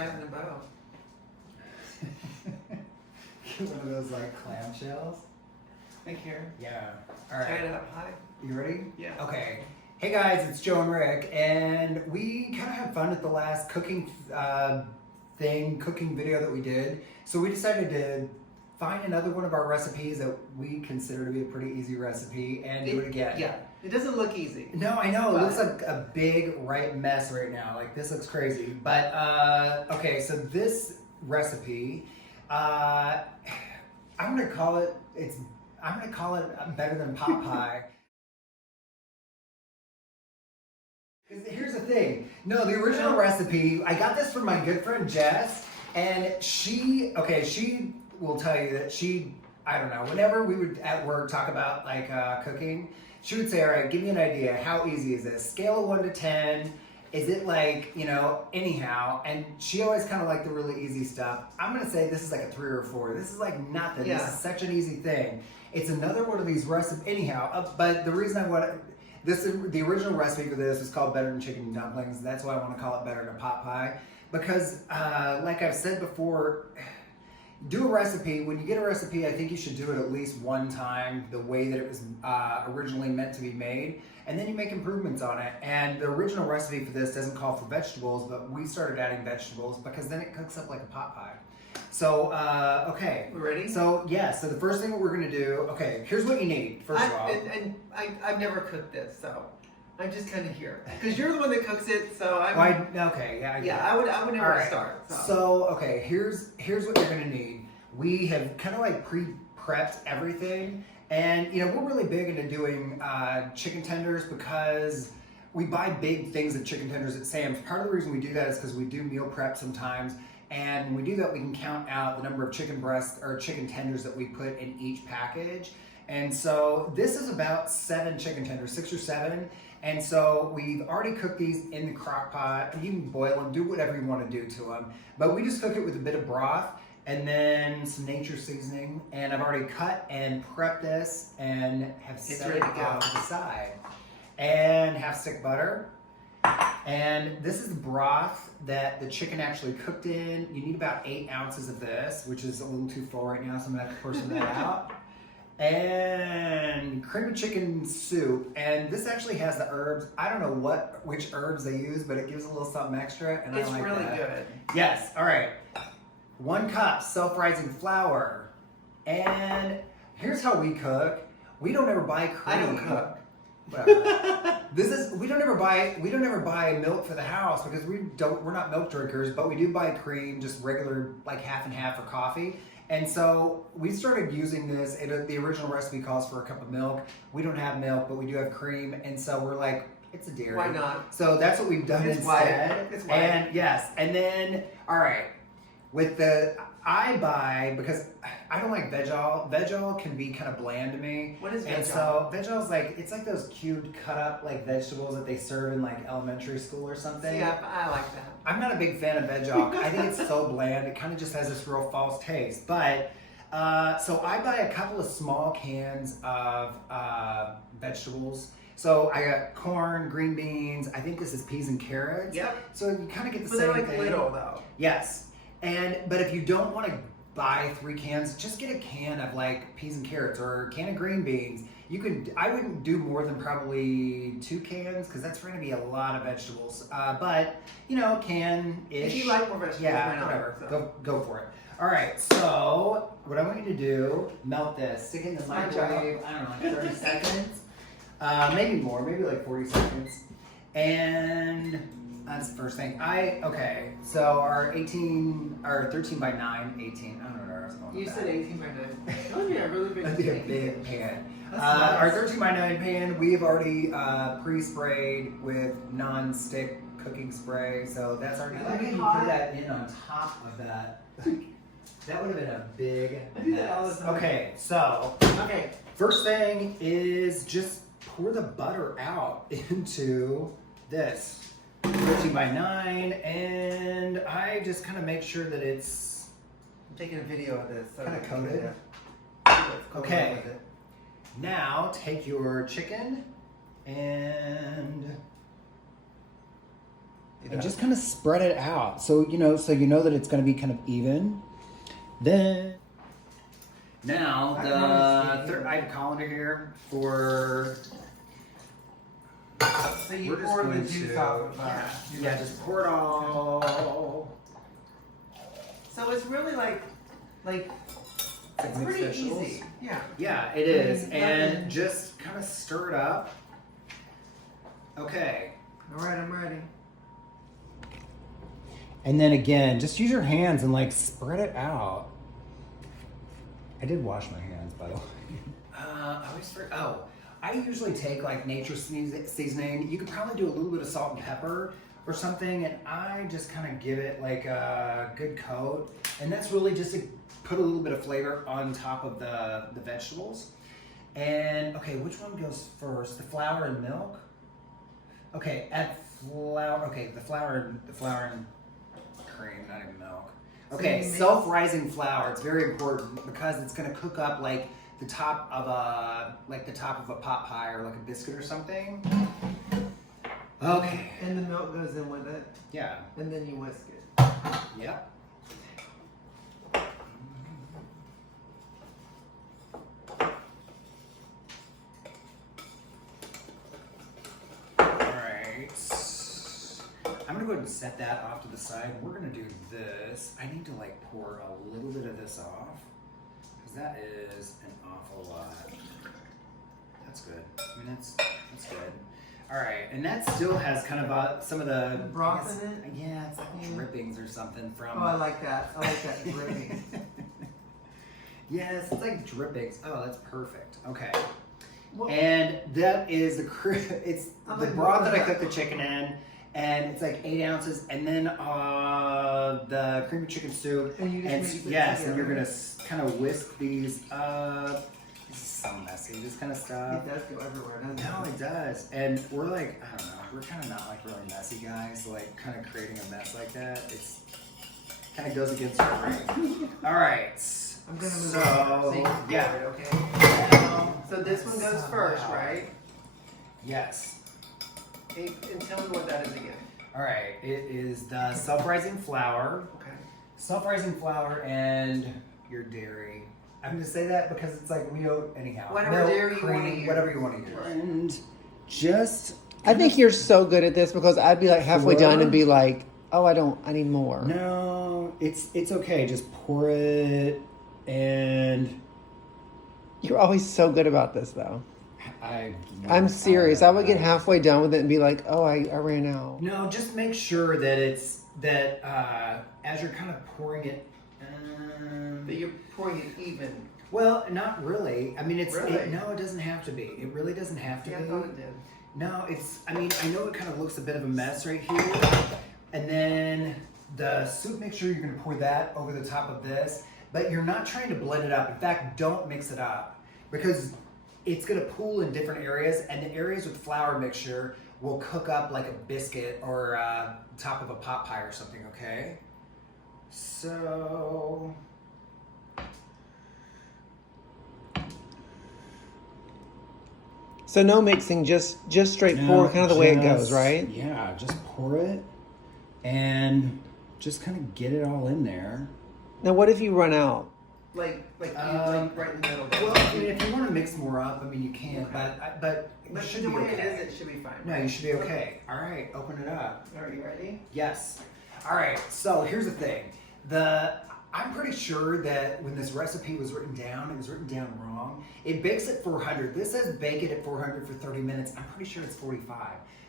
tie it in a bow. One of those like clamshells. Right here. Yeah. All Tie right. it up high. You ready? Yeah. Okay. Hey guys, it's Joe and Rick, and we kind of had fun at the last cooking cooking video that we did. So we decided to find another one of our recipes that we consider to be a pretty easy recipe and do it again. Yeah. It doesn't look easy. No, I know. It looks like a big mess right now. Like this looks crazy. But okay, so this recipe, I'm gonna call it better than pot pie. Here's the thing. No, the original recipe, I got this from my good friend Jess, and she will tell you that I don't know, whenever we would at work talk about like cooking, she would say, all right, give me an idea. How easy is this? Scale of 1 to 10. Is it like, anyhow? And she always kind of liked the really easy stuff. I'm going to say this is like a 3 or 4. This is like nothing. Yeah. This is such an easy thing. It's another one of these recipes. Anyhow, but the reason the original recipe for this is called Better Than Chicken Dumplings. That's why I want to call it Better Than Pot Pie. Because, like I've said before, do a recipe. When you get a recipe, I think you should do it at least one time the way that it was originally meant to be made, and then you make improvements on it. And the original recipe for this doesn't call for vegetables, but we started adding vegetables because then it cooks up like a pot pie. So, okay. We're ready? So, yeah, so the first thing we're going to do, okay, here's what you need, first of all. And I've never cooked this, so I'm just kind of here. Because you're the one that cooks it, so I'm... I would never start. So, okay, here's what you're going to need. We have kind of like pre-prepped everything. And, we're really big into doing chicken tenders because we buy big things of chicken tenders at Sam's. Part of the reason we do that is because we do meal prep sometimes. And when we do that, we can count out the number of chicken breasts or chicken tenders that we put in each package. And so this is about 7 chicken tenders, 6 or 7. And so we've already cooked these in the crock pot. You can boil them, do whatever you want to do to them. But we just cook it with a bit of broth and then some nature seasoning. And I've already cut and prepped this and have set it off to the side. And have stick butter. And this is the broth that the chicken actually cooked in. You need about 8 ounces of this, which is a little too full right now, so I'm gonna have to portion that out. And cream of chicken soup, and this actually has the herbs. I don't know which herbs they use, but it gives a little something extra, and I like that. It's really good. Yes, all right. 1 cup self-rising flour. And here's how we cook. We don't ever buy cream. I don't cook. We don't ever buy milk for the house because we're not milk drinkers, but we do buy cream, just regular like half and half for coffee. And so we started using this. The original recipe calls for a cup of milk. We don't have milk, but we do have cream, and so we're like, it's a dairy. Why not? So that's what we've done instead. It's white. And yes, and then all right, I buy, because I don't like veg oil. Veg oil can be kind of bland to me. What is veg oil? And so veg oil is it's like those cubed cut up like vegetables that they serve in like elementary school or something. Yeah, I like that. I'm not a big fan of veg oil. I think it's so bland. It kind of just has this real false taste. But, so I buy a couple of small cans of vegetables. So I got corn, green beans. I think this is peas and carrots. Yep. So you kind of get the same same thing. thing. But they're little though. Yes. But if you don't want to buy 3 cans, just get a can of like peas and carrots or a can of green beans. I wouldn't do more than probably 2 cans because that's going to be a lot of vegetables. But can-ish. If you like more vegetables, yeah, whatever. So. Go for it. All right. So what I want you to do, melt this, stick it in the microwave. I don't know, like 30 seconds, maybe more, maybe like 40 seconds, and. That's the first thing. So our 13 by 9, 18. I don't know where I was going with that. You said 18 by 9. That would be a really big pan. That'd be a big pan. Nice. Our 13 by 9 pan, we've already pre-sprayed with non-stick cooking spray. So that's already, I think you put that in on top of that. That would have been a big I do that all the time. Okay, so first thing is just pour the butter out into this. 13 by 9, and I just kind of make sure that it's... I'm taking a video of this. So kind of coated. Okay. Now take your chicken and And just kind of spread it out. So you know that it's going to be kind of even. Then now the third, I have a colander here for. So you pour the juice off of yeah, just pour it all. So it's really like it's pretty easy. Yeah. Yeah, it is. And just kind of stir it up. Okay. All right, I'm ready. And then again, just use your hands and like spread it out. I did wash my hands, by the way. I usually take like nature's seasoning. You could probably do a little bit of salt and pepper or something, and I just kind of give it like a good coat. And that's really just to put a little bit of flavor on top of the vegetables. And okay, which one goes first? The flour and milk? Okay, add flour. Okay, the flour and cream, not even milk. Okay, self-rising flour. It's very important because it's going to cook up like the top of a pot pie or like a biscuit or something. Okay. And the milk goes in with it. Yeah. And then you whisk it. Yep. I'm gonna go ahead and set that off to the side. We're gonna do this. I need to like pour a little bit of this off because that is an awful lot. That's good. I mean, that's good. All right, and that still has kind of some of the broth in it. Yeah, it's like drippings or something from. Oh, I like that. I like that dripping. Yes, it's like drippings. Oh, that's perfect. Okay. Well, and that is the broth that I cooked the chicken in. And it's like 8 ounces, and then the creamy chicken soup. And you just and you're gonna kind of whisk these. This is so messy, this kind of stuff. It does go everywhere, doesn't it? No, it does. And we're like, I don't know, we're kind of not like really messy guys. So like, kind of creating a mess like that, it's kind of goes against our grain. All right. I'm gonna move on. Yeah. Okay. So this one goes first, right? Yes. And tell me what that is again. All right, it is the self-rising flour. Okay. Self-rising flour and your dairy. I'm going to say that because it's like we don't anyhow. Whatever dairy you want to use. Whatever you want to use. And I think you're so good at this because I'd be like halfway done and be like, oh, I need more. No, it's okay. Just pour it and. You're always so good about this though. I'm serious. I would get halfway done with it and be like, oh, I ran out. No, just make sure that as you're kind of pouring it. That you're pouring it even. Well, not really. I mean, really? it doesn't have to be. It really doesn't have to be. I thought it did. No, I know it kind of looks a bit of a mess right here. And then the soup, make sure you're going to pour that over the top of this. But you're not trying to blend it up. In fact, don't mix it up. Because it's going to pool in different areas, and the areas with flour mixture will cook up like a biscuit or top of a pot pie or something, okay? So... So no mixing, just straightforward, kind of the way it goes, right? Yeah, just pour it and just kind of get it all in there. Now, what if you run out? Like right in the middle. Well, I mean, if you want to mix more up, I mean, you can, okay. but the should be way okay. it is, it should be fine. No, you should be okay. All right, open it up. Are you ready? Yes. All right, so here's the thing. I'm pretty sure that when this recipe was written down, it was written down wrong. It bakes at 400. This says bake it at 400 for 30 minutes. I'm pretty sure it's 45.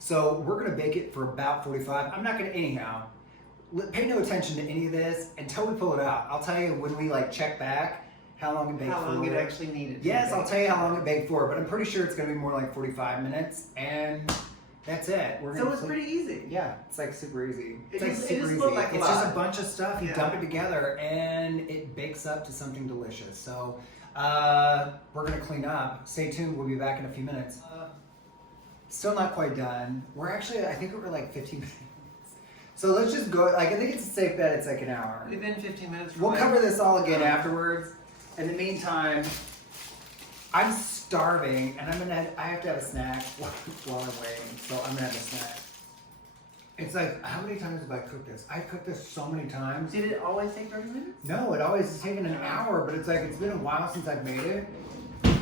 So we're gonna bake it for about 45. I'm not gonna, anyhow, pay no attention to any of this until we pull it out. I'll tell you when we like check back how long it baked for. How long it actually needed. Yes, I'll tell you how long it baked for, but I'm pretty sure it's gonna be more like 45 minutes, and that's it. So it's pretty easy. Yeah, it's like super easy. It It's just a bunch of stuff. You dump it together, and it bakes up to something delicious. So we're gonna clean up. Stay tuned. We'll be back in a few minutes. Still not quite done. I think we're like 15 minutes. So let's just go. Like, I think it's a safe bet. It's like an hour. Within 15 minutes. We'll cover this all again afterwards. In the meantime, I'm starving, and I have to have a snack while I'm waiting. So I'm gonna have a snack. It's like, how many times have I cooked this? I cooked this so many times. Did it always take 30 minutes? No, it always has taken an hour, but it's like, it's been a while since I've made it.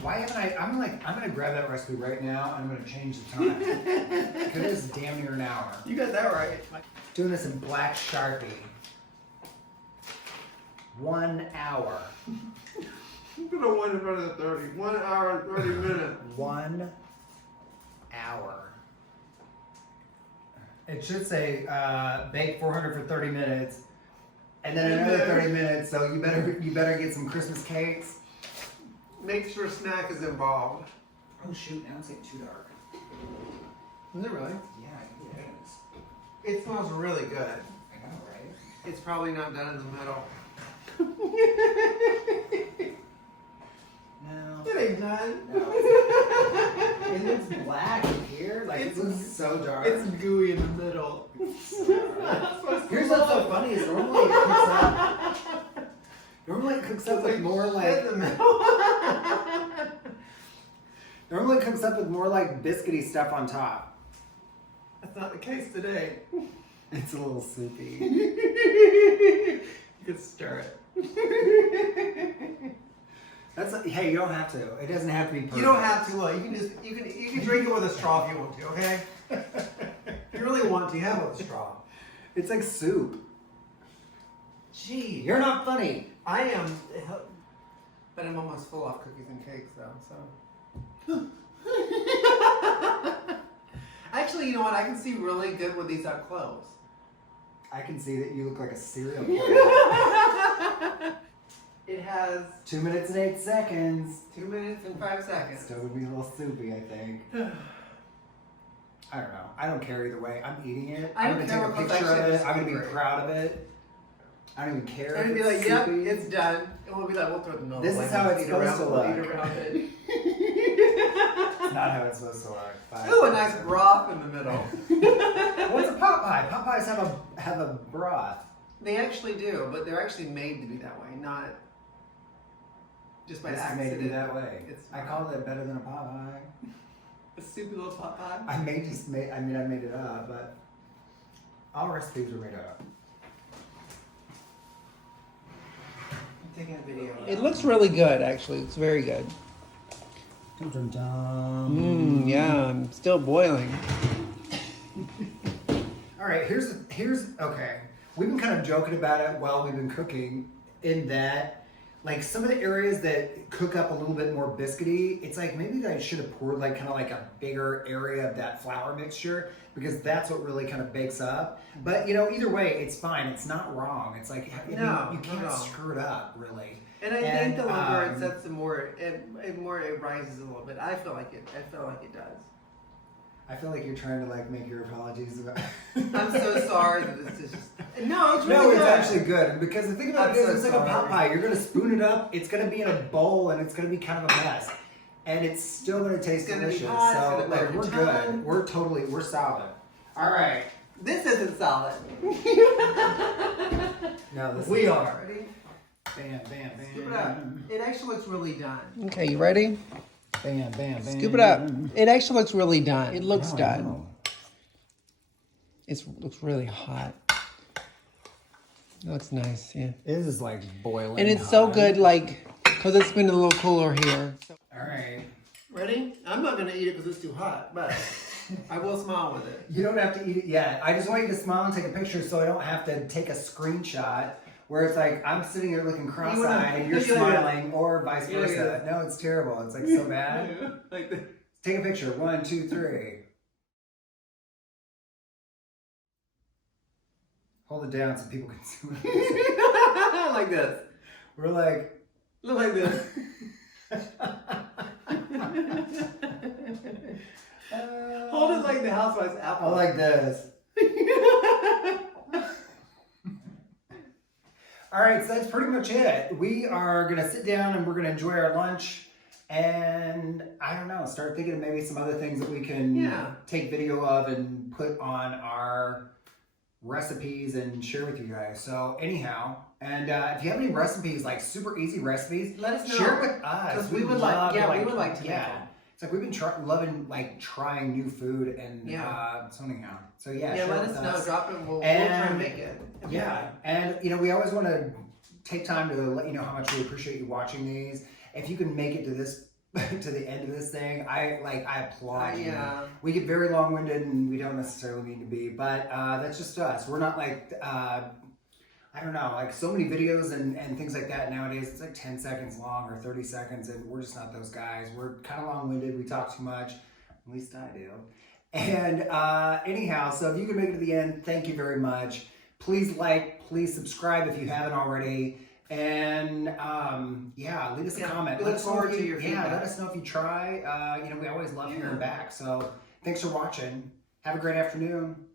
Why haven't I'm gonna grab that recipe right now and I'm gonna change the time. Because it's damn near an hour. You got that right. Doing this in black Sharpie. 1 hour. I'm gonna win in front of the 30. 1 hour and 30 minutes. 1 hour. It should say bake 400 for 30 minutes, and then another 30 minutes. So you better get some Christmas cakes. Make sure snack is involved. Oh shoot! Now it's like too dark. Is it really? Yeah, it is. It smells really good. I know, right? It's probably not done in the middle. No. It ain't done. No. It looks black in here. Like it looks so dark. It's gooey in the middle. Here's what's so funny is normally it cooks up. Normally it cooks up with more like. Normally it cooks up with more like biscuity stuff on top. That's not the case today. It's a little soupy. You could stir it. Hey, you don't have to. It doesn't have to be perfect. You don't have to. Look, you can drink it with a straw if you want to. Okay. If you really want to, have it with a straw. It's like soup. Gee, You're not funny. I am, but I'm almost full off cookies and cakes though. So. Actually, you know what? I can see really good with these up close. I can see that you look like a cereal kid. It has 2 minutes and 8 seconds. 2 minutes and 5 seconds. Still gonna be a little soupy, I think. I don't know. I don't care either way. I'm eating it. I I'm don't gonna care take a what picture of it. I'm gonna be great. proud of it. I don't even care. And if it'd be it's like, yep, soupy. it's done. And we'll be like, we'll throw it in the middle. This of the is how it's eat supposed around, to we'll look. eat around it. It's not how it's supposed to look. Ooh, a nice broth in the middle. What's a pot pie? Pot pies have a broth. They actually do, but they're actually made to be that way, not just by This is made accident. to be that way. It's I call it better than a pot pie. a soupy little pot pie. I made it up, but all recipes are made up. I'm taking a video. It looks really good, actually. It's very good. Yeah, I'm still boiling. All right, here's okay. We've been kind of joking about it while we've been cooking, in that, like, some of the areas that cook up a little bit more biscuity, it's like maybe I should have poured like kind of like a bigger area of that flour mixture, because that's what really kind of bakes up. But you know, either way, it's fine. It's not wrong. It's like you can't screw it up, really. And I think the longer it sets, the more it rises a little bit. I feel like it does. I feel like you're trying to like make your apologies about. I'm so sorry that this is just. No, it's really No, it's good. actually good, because the thing about it is, so it's like a pot sorry. pie. You're gonna spoon it up. It's gonna be in a bowl, and it's gonna be kind of a mess, and it's still gonna taste It's gonna be delicious. hot, it's So gonna like, bite we're your good. tongue. We're solid. All right. This isn't solid. No, this We is are. Ready? Bam, bam, bam. Scoop it up. It actually looks really done. Okay, you ready? Bam, bam, bam. Scoop it up. It actually looks really done. It looks No, I done. know. It looks really hot. It looks nice, yeah. This is like boiling. And it's so hot. good, like, because it's been a little cooler here. All right. Ready? I'm not gonna eat it because it's too hot, but I will smile with it. You don't have to eat it yet. I just want you to smile and take a picture, so I don't have to take a screenshot where it's like I'm sitting here looking cross-eyed and you're smiling, or vice versa. No, it's terrible. It's like so bad. Like this. Take a picture. 1, 2, 3. Hold it down so people can see what it. Like this. We're like, Look like this. Hold it like the housewife's apple. I like this. All right, so that's pretty much it. We are gonna sit down and we're gonna enjoy our lunch, and I don't know, start thinking of maybe some other things that we can take video of and put on our recipes and share with you guys. So anyhow, and if you have any recipes, like super easy recipes, let us know. Share it with us. Because we would like to make them. it's like we've been loving like trying new food and so anyhow. So yeah, let us know. Drop it. We'll try and make it. Yeah, and you know we always want to take time to let you know how much we appreciate you watching these. If you can make it to this to the end of this thing, I applaud you. We get very long-winded and we don't necessarily need to be, but that's just us. We're not like I don't know, like so many videos and things like that nowadays. It's like 10 seconds long or 30 seconds, and we're just not those guys. We're kind of long-winded. We talk too much. At least I do. And anyhow, so if you can make it to the end, thank you very much. Please like, please subscribe if you haven't already. And leave us a comment. We look forward to your feedback. Let us know if you try. We always love hearing back. So thanks for watching. Have a great afternoon.